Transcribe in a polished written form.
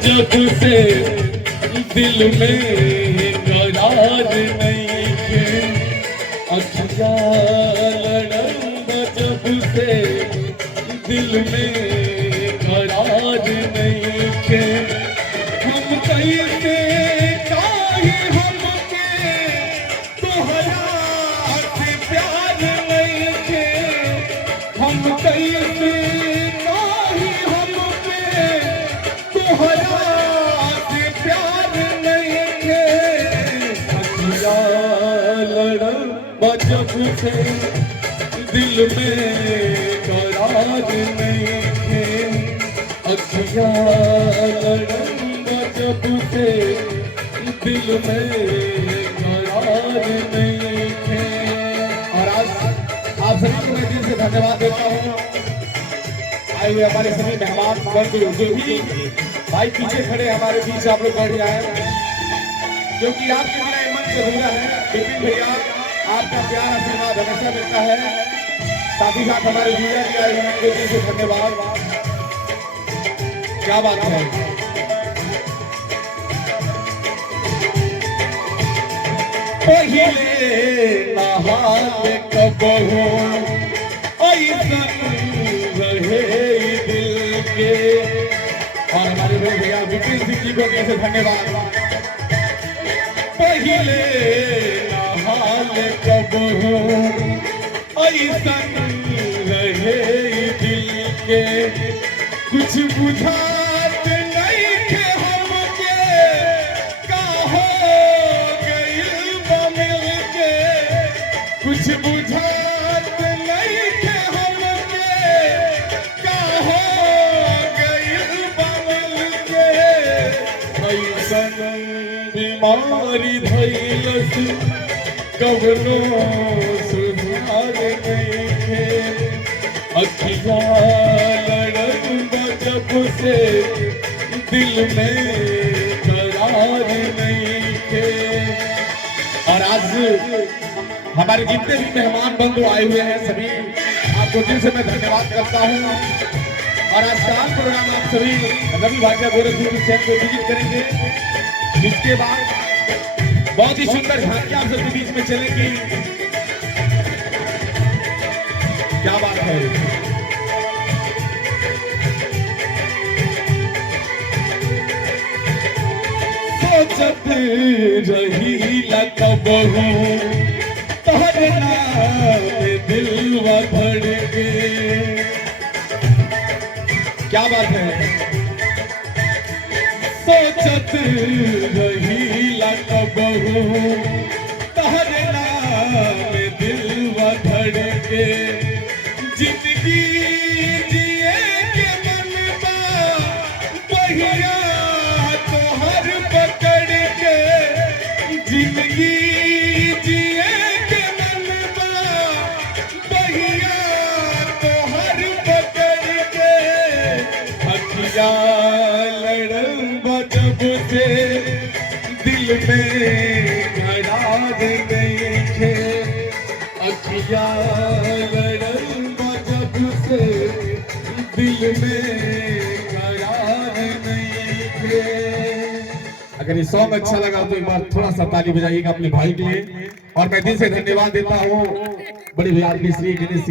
जब से दिल में करार नहीं के अखिया लड़न जब से दिल में करार नहीं के हम कैसे काहे हमके तोहरा से प्यार नहीं के हम कैसे काहे हमके तोहरा से प्यार नहीं के अखिया लड़न जब से दिल में करार नहीं के अखिया लड़न जब से दिल में करार नहीं थे। और आज आप सभी को मैं दिल से धन्यवाद देता हूँ। आए हुए हमारे सभी मेहमान वर्ग जो भी भाई पीछे खड़े हमारे बीच आप लोग बैठ जाए, क्योंकि आपके बिना ये मंच अधूरा है। विपिन भैया आपका प्यार आशीर्वाद हमेशा मिलता है। साथ ही साथ हमारे भैया भी आए हुए हैं, दिल से धन्यवाद। क्या बात है। पहिले नहाल कबहू ऐसन रहे दिल के। और हमारे भैया विपिन सिंह जी को कैसे धन्यवाद। पहिले नहाल कबहू ऐसन रहे दिल के कुछ बुझात नहीं थे हमके का हो कुछ बुझात नहीं थे हमके का हो गइल बमल के ऐसन बीमारी धइलस कवनो सुधार नहीं थे अखिया लड़न जब से दिल में करार नहीं थे। और आज हमारे जितने भी मेहमान बंधु आए हुए हैं सभी आपको दिल से मैं धन्यवाद करता हूं। और आज का प्रोग्राम आप सभी रवि भाटिया गोरखपुर चैनल को विजिट करेंगे। इसके बाद बहुत ही सुंदर झांकी आप सबके बीच में चलेंगी। क्या बात है। सोचत रही कबहू तोहरे नाम दिलवा धड़के। क्या बात है। सोचत रही कबहू तोहरे नाम दिलवा धड़के। जिंदगी जिए के मनवा बहिया तोहर पकड़ के। जिंदगी जिए के मनवा बहिया तोहर पकड़ के। अखिया लड़न जब से दिल में करार नहीं थे अखिया लड़न जब से दिल में करार नहीं थे। अगर ये सॉन्ग अच्छा लगा तो एक बार थोड़ा सा ताली बजाइएगा अपने भाई के लिए। और मैं दिल से धन्यवाद देता हूँ बड़े भैया श्री गणेश सिंह।